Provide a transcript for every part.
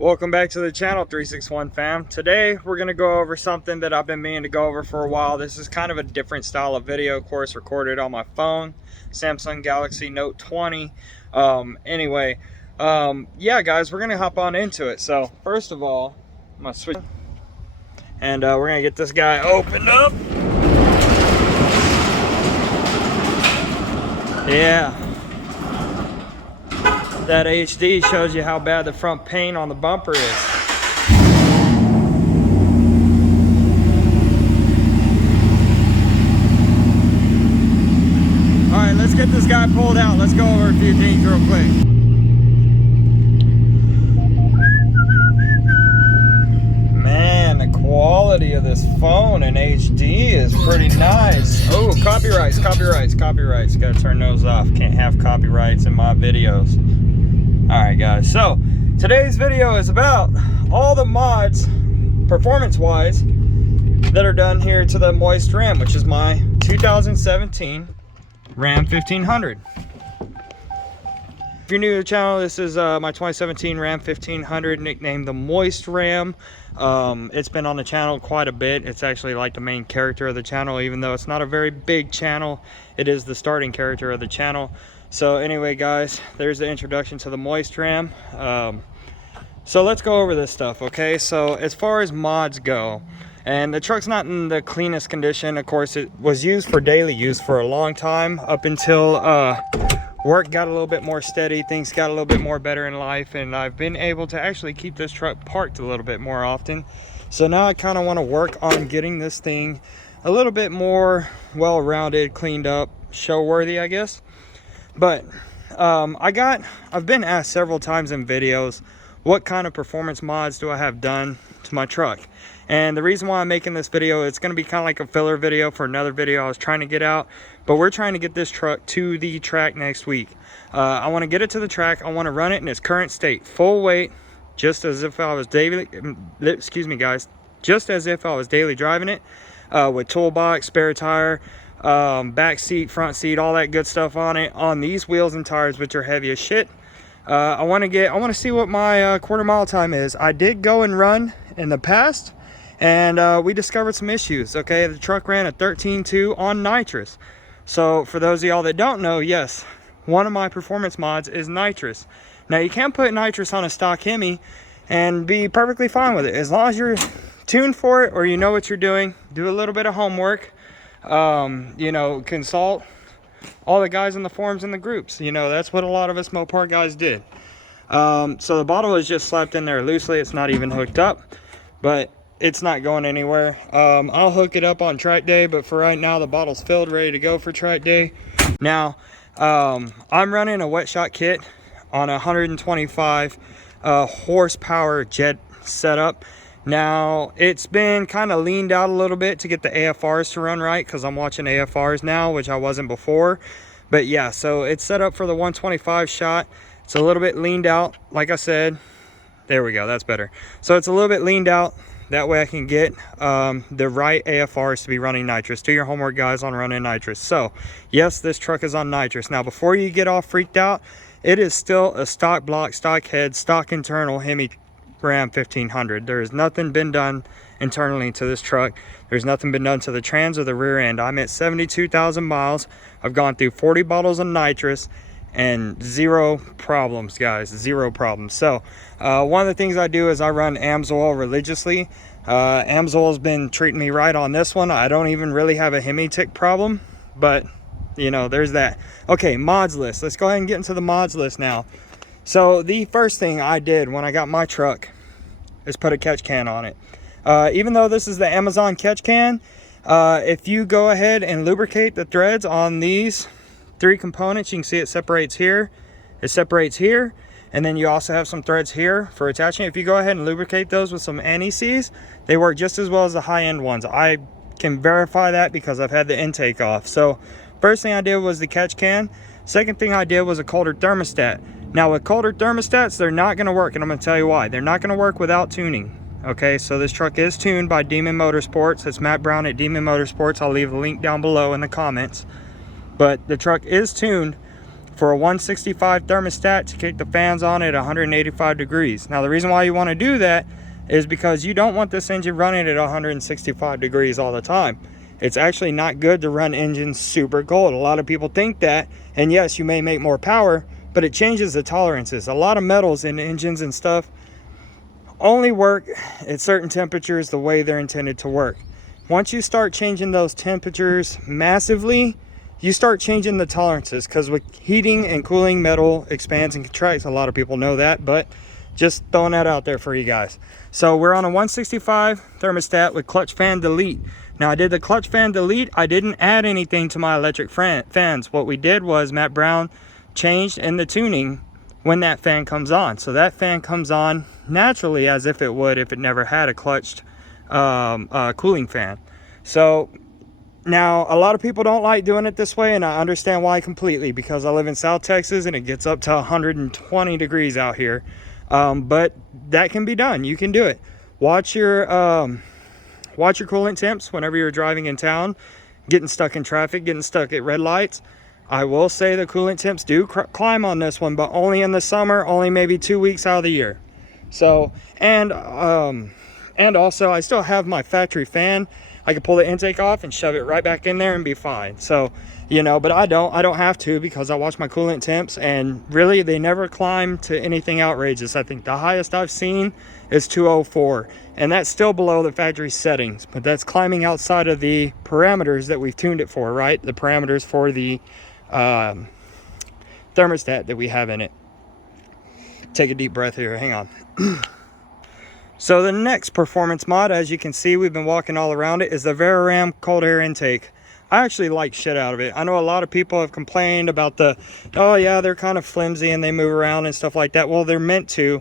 Welcome back to the channel, 361 fam. Today we're going to go over something that I've been meaning to go over for a while. This is kind of a different style of video, of course, recorded on my phone, Samsung Galaxy Note 20. Yeah guys, we're going to hop on into it. So first of all, I'm going to switch and we're going to get this guy opened up. Yeah, that HD shows you how bad the front paint on the bumper is. All right, let's get this guy pulled out. Let's go over a few things real quick. Man, the quality of this phone in HD is pretty nice. Oh, copyrights. Gotta turn those off. Can't have copyrights in my videos. Alright guys, so today's video is about all the mods, performance-wise, that are done here to the Moist Ram, which is my 2017 Ram 1500. If you're new to the channel, this is my 2017 Ram 1500, nicknamed the Moist Ram. It's been on the channel quite a bit. It's actually like the main character of the channel, even though it's not a very big channel. It is the starting character of the channel. So anyway guys, there's the introduction to the Moist Ram. So let's go over this stuff, okay? So as far as mods go, and the truck's not in the cleanest condition. Of course, it was used for daily use for a long time, up until work got a little bit more steady, things got a little bit more better in life, and I've been able to actually keep this truck parked a little bit more often. So now I kind of want to work on getting this thing a little bit more well-rounded, cleaned up, show-worthy, I guess. But I've been asked several times in videos, what kind of performance mods do I have done to my truck? And the reason why I'm making this video, it's going to be kind of like a filler video for another video I was trying to get out. But we're trying to get this truck to the track next week. I want to get it to the track. I want to run it in its current state, full weight, just as if I was daily, just as if I was daily driving it, with toolbox, spare tire, back seat, front seat, all that good stuff on it, on these wheels and tires, which are heavy as shit. I want to see what my quarter mile time is. I did go and run in the past, and we discovered some issues. Okay, the truck ran a 13.2 on nitrous. So for those of y'all that don't know, yes, one of my performance mods is nitrous. Now you can put nitrous on a stock Hemi and be perfectly fine with it, as long as you're tuned for it or you know what you're doing. Do a little bit of homework. You know, consult all the guys in the forums and the groups. You know, that's what a lot of us Mopar guys did. So the bottle is just slapped in there loosely. It's not even hooked up, but it's not going anywhere. I'll hook it up on track day, but for right now the bottle's filled, ready to go for track day. Now I'm running a wet shot kit on a 125 horsepower jet setup. Now it's been kind of leaned out a little bit to get the AFRs to run right, because I'm watching AFRs now, which I wasn't before. But yeah, so it's set up for the 125 shot. It's a little bit leaned out, like I said. There we go, that's better. So it's a little bit leaned out, that way I can get the right AFRs to be running nitrous. Do your homework guys on running nitrous. So yes, this truck is on nitrous. Now before you get all freaked out, it is still a stock block, stock head, stock internal Hemi Ram 1500. There has nothing been done internally to this truck. There's nothing been done to the trans or the rear end. I'm at 72,000 miles. I've gone through 40 bottles of nitrous and zero problems, guys, zero problems. So one of the things I do is I run AMSOIL religiously. AMSOIL has been treating me right on this one. I don't even really have a Hemi tick problem, but you know, there's that. Okay, mods list. Let's go ahead and get into the mods list now. So the first thing I did when I got my truck is put a catch can on it. Even though this is the Amazon catch can, if you go ahead and lubricate the threads on these three components, you can see it separates here, and then you also have some threads here for attaching. If you go ahead and lubricate those with some anti-seize, they work just as well as the high-end ones. I can verify that because I've had the intake off. So first thing I did was the catch can. Second thing I did was a colder thermostat. Now with colder thermostats, they're not going to work, and I'm going to tell you why. They're not going to work without tuning. Okay, so this truck is tuned by Demon Motorsports. It's Matt Brown at Demon Motorsports. I'll leave a link down below in the comments. But the truck is tuned for a 165 thermostat to kick the fans on at 185 degrees. Now the reason why you want to do that is because you don't want this engine running at 165 degrees all the time. It's actually not good to run engines super cold. A lot of people think that, and yes, you may make more power, but it changes the tolerances. A lot of metals in engines and stuff only work at certain temperatures the way they're intended to work. Once you start changing those temperatures massively, you start changing the tolerances, because with heating and cooling, metal expands and contracts. A lot of people know that, but just throwing that out there for you guys. So we're on a 165 thermostat with clutch fan delete. Now I did the clutch fan delete. I didn't add anything to my electric fans. What we did was Matt Brown changed in the tuning when that fan comes on. So that fan comes on naturally as if it would if it never had a clutched cooling fan. So now, a lot of people don't like doing it this way, and I understand why completely, because I live in South Texas and it gets up to 120 degrees out here. But that can be done. You can do it. Watch your coolant temps whenever you're driving in town, getting stuck in traffic, getting stuck at red lights. I will say the coolant temps do climb on this one, but only in the summer, only maybe 2 weeks out of the year. So, and also I still have my factory fan. I can pull the intake off and shove it right back in there and be fine. So, you know, but I don't have to, because I watch my coolant temps, and really they never climb to anything outrageous. I think the highest I've seen is 204, and that's still below the factory settings, but that's climbing outside of the parameters that we've tuned it for, right? The parameters for the thermostat that we have in it. Take a deep breath here, hang on. So the next performance mod, as you can see, we've been walking all around it, is the Vararam cold air intake. I actually like shit out of it. I know a lot of people have complained about the, oh yeah, they're kind of flimsy and they move around and stuff like that. Well, they're meant to,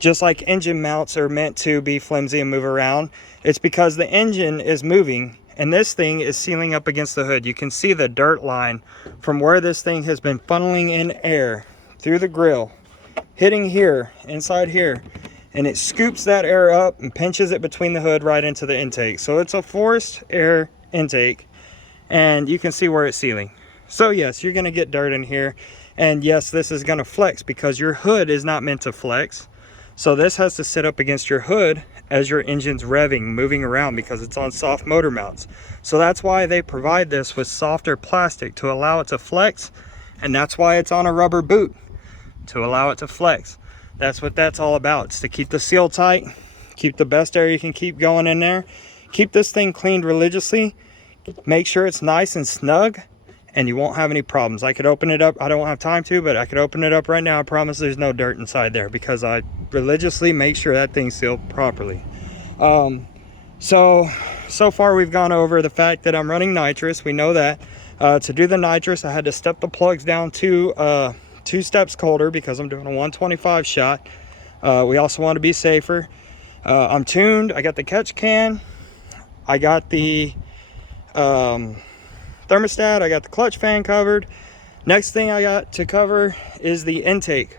just like engine mounts are meant to be flimsy and move around. It's because the engine is moving, and this thing is sealing up against the hood. You can see the dirt line from where this thing has been funneling in air through the grill, hitting here, inside here, and it scoops that air up and pinches it between the hood right into the intake. So it's a forced air intake, and you can see where it's sealing. So yes, you're gonna get dirt in here, and yes, this is gonna flex because your hood is not meant to flex. So this has to sit up against your hood as your engine's revving, moving around, because it's on soft motor mounts. So that's why they provide this with softer plastic to allow it to flex, and that's why it's on a rubber boot, to allow it to flex. That's what that's all about. It's to keep the seal tight, keep the best air you can keep going in there, keep this thing cleaned religiously, make sure it's nice and snug, and you won't have any problems. I could open it up. I don't have time to, but I could open it up right now. I promise there's no dirt inside there, because I religiously make sure that thing's sealed properly. So far we've gone over the fact that I'm running nitrous. We know that. To do the nitrous, I had to step the plugs down to 2 steps colder, because I'm doing a 125 shot. We also want to be safer. I'm tuned. I got the catch can. I got the thermostat. I got the clutch fan covered. Next thing I got to cover is the intake.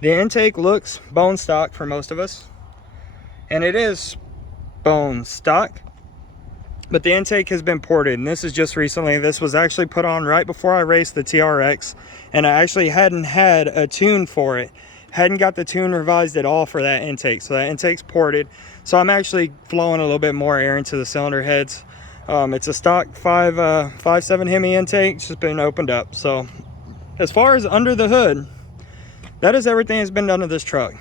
The intake looks bone stock for most of us, and it is bone stock, but the intake has been ported, and this is just recently. This was actually put on right before I raced the TRX, and I actually hadn't had a tune for it. Hadn't got the tune revised at all for that intake, so that intake's ported. So I'm actually flowing a little bit more air into the cylinder heads. It's a stock 5.7 Hemi intake. It's just been opened up. So as far as under the hood, that is everything that's been done to this truck.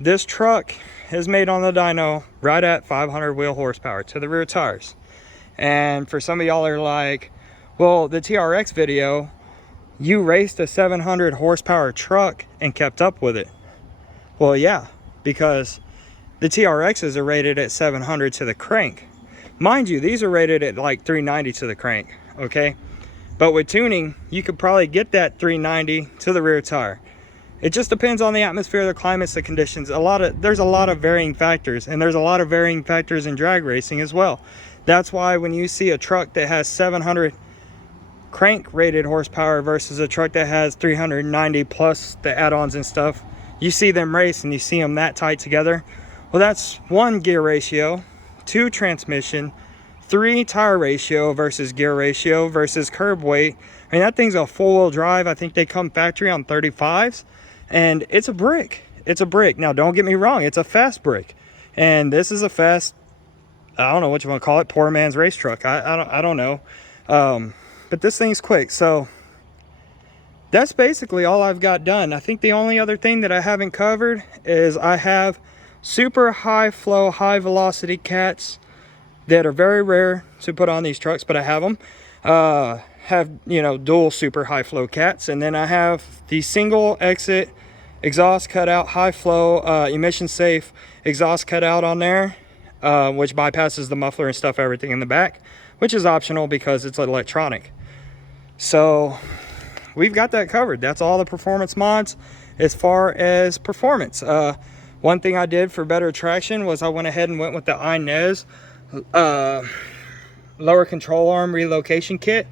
This truck is made on the dyno right at 500 wheel horsepower to the rear tires. And for some of y'all are like, well, the TRX video, you raced a 700 horsepower truck and kept up with it. Well, yeah, because the TRXs are rated at 700 to the crank. Mind you, these are rated at like 390 to the crank, okay? But with tuning, you could probably get that 390 to the rear tire. It just depends on the atmosphere, the climates, the conditions. There's a lot of varying factors, and there's a lot of varying factors in drag racing as well. That's why when you see a truck that has 700 crank rated horsepower versus a truck that has 390 plus the add-ons and stuff, you see them race and you see them that tight together. Well, that's 1, gear ratio, 2, transmission, 3 tire ratio versus gear ratio versus curb weight. I mean, that thing's a four-wheel drive. I think they come factory on 35s, and it's a brick. It's a brick. Now, don't get me wrong, it's a fast brick, and this is a fast, I don't know what you want to call it, poor man's race truck. I don't know, but this thing's quick. So that's basically all I've got done. I think the only other thing that I haven't covered is I have super high flow, high velocity cats that are very rare to put on these trucks, but I have them. Have, you know, dual super high flow cats, and then I have the single exit exhaust cutout, high flow, emission safe exhaust cutout on there, which bypasses the muffler and stuff, everything in the back, which is optional because it's electronic. So we've got that covered. That's all the performance mods as far as performance. One thing I did for better traction was I went ahead and went with the Inez lower control arm relocation kit.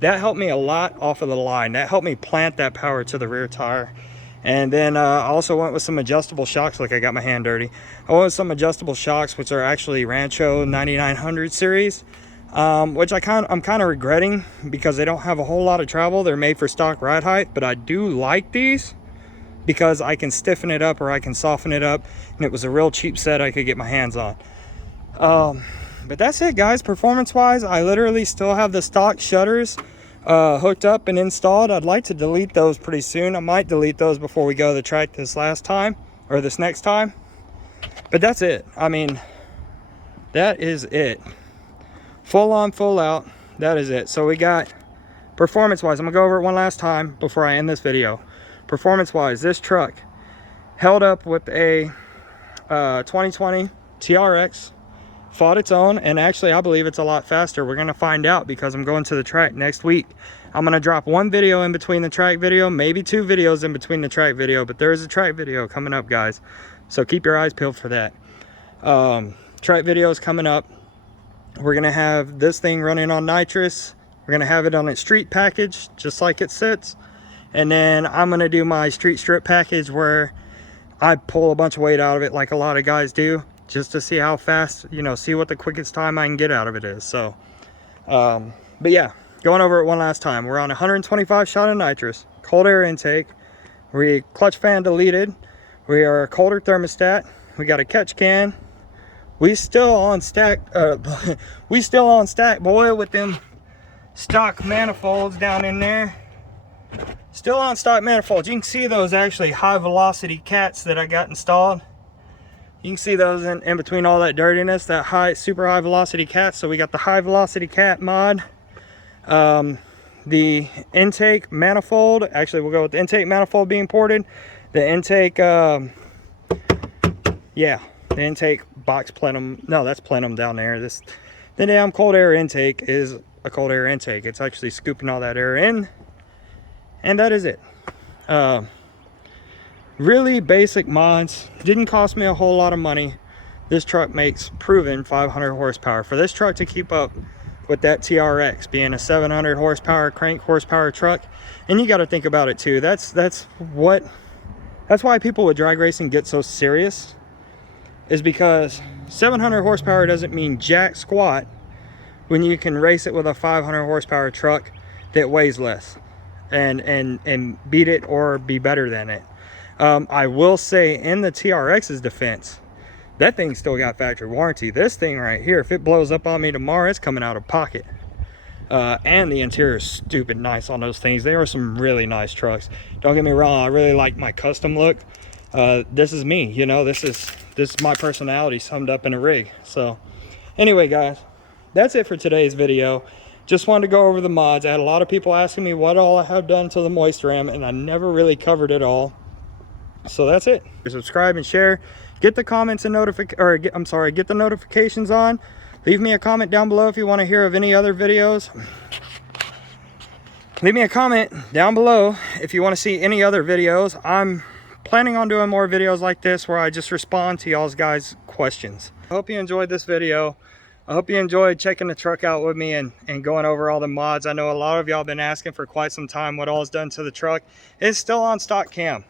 That helped me a lot off of the line. That helped me plant that power to the rear tire. And then I also went with some adjustable shocks. Like, I got my hand dirty. I went with some adjustable shocks, which are actually Rancho 9900 series, which I'm kind of regretting because they don't have a whole lot of travel. They're made for stock ride height, but I do like these because I can stiffen it up or I can soften it up, and it was a real cheap set I could get my hands on. But that's it, guys. Performance wise, I literally still have the stock shutters hooked up and installed. I'd like to delete those pretty soon. I might delete those before we go to the track this next time, but that's it. I mean, that is it. Full on, full out, that is it. So we got performance wise, I'm gonna go over it one last time before I end this video. Performance wise, this truck held up with a 2020 TRX, fought its own, and actually I believe it's a lot faster. We're gonna find out because I'm going to the track next week. I'm gonna drop one video in between the track video, maybe 2 videos in between the track video, but there is a track video coming up, guys, so keep your eyes peeled for that. Track video is coming up. We're gonna have this thing running on nitrous. We're gonna have it on its street package just like it sits, and then I'm gonna do my street strip package where I pull a bunch of weight out of it like a lot of guys do, just to see how fast, you know, see what the quickest time I can get out of it is. So but yeah, going over it one last time, we're on 125 shot of nitrous, cold air intake, we clutch fan deleted, we are a colder thermostat, we got a catch can, we still on stack boy with them stock manifolds down in there. Still on stock manifolds. You can see those actually high velocity cats that I got installed. You can see those in between all that dirtiness, that super high velocity cat. So we got the high velocity cat mod. The intake manifold, actually we'll go with the intake manifold being ported. The intake, yeah, the intake box plenum. No, that's plenum down there. The damn cold air intake is a cold air intake. It's actually scooping all that air in. And that is it. Really basic mods. Didn't cost me a whole lot of money. This truck makes proven 500 horsepower. For this truck to keep up with that TRX being a 700 horsepower crank horsepower truck, and you got to think about it too. That's why people with drag racing get so serious, is because 700 horsepower doesn't mean jack squat when you can race it with a 500 horsepower truck that weighs less and beat it or be better than it. I will say, in the TRX's defense, that thing still got factory warranty. This thing right here, if it blows up on me tomorrow, it's coming out of pocket. And the interior is stupid nice on those things. They are some really nice trucks. Don't get me wrong, I really like my custom look. This is me, you know, this is my personality summed up in a rig. So anyway, guys, that's it for today's video. Just wanted to go over the mods. I had a lot of people asking me what all I have done to the moist ram, and I never really covered it all. So that's it. Subscribe and share. Get the comments and get the notifications on. Leave me a comment down below if you want to hear of any other videos. Leave me a comment down below if you want to see any other videos. I'm planning on doing more videos like this where I just respond to y'all's guys' questions. I hope you enjoyed this video. I hope you enjoyed checking the truck out with me and going over all the mods. I know a lot of y'all been asking for quite some time what all is done to the truck. It's still on stock cam,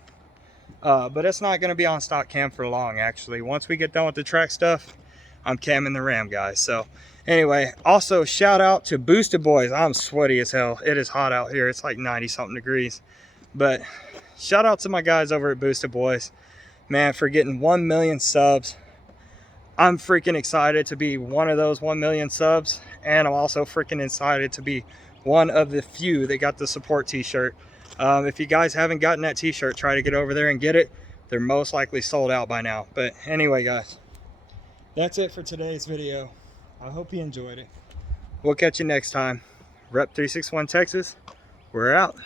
but it's not going to be on stock cam for long, actually. Once we get done with the track stuff, I'm camming the Ram, guys. So Anyway, also shout out to Boosted Boys. I'm sweaty as hell. It is hot out here. It's like 90 something degrees. But shout out to my guys over at Boosted Boys, man, for getting 1 million subs. I'm freaking excited to be one of those 1 million subs, and I'm also freaking excited to be one of the few that got the support t-shirt. If you guys haven't gotten that t-shirt, try to get over there and get it. They're most likely sold out by now. But anyway, guys, that's it for today's video. I hope you enjoyed it. We'll catch you next time. Rep 361 Texas, we're out.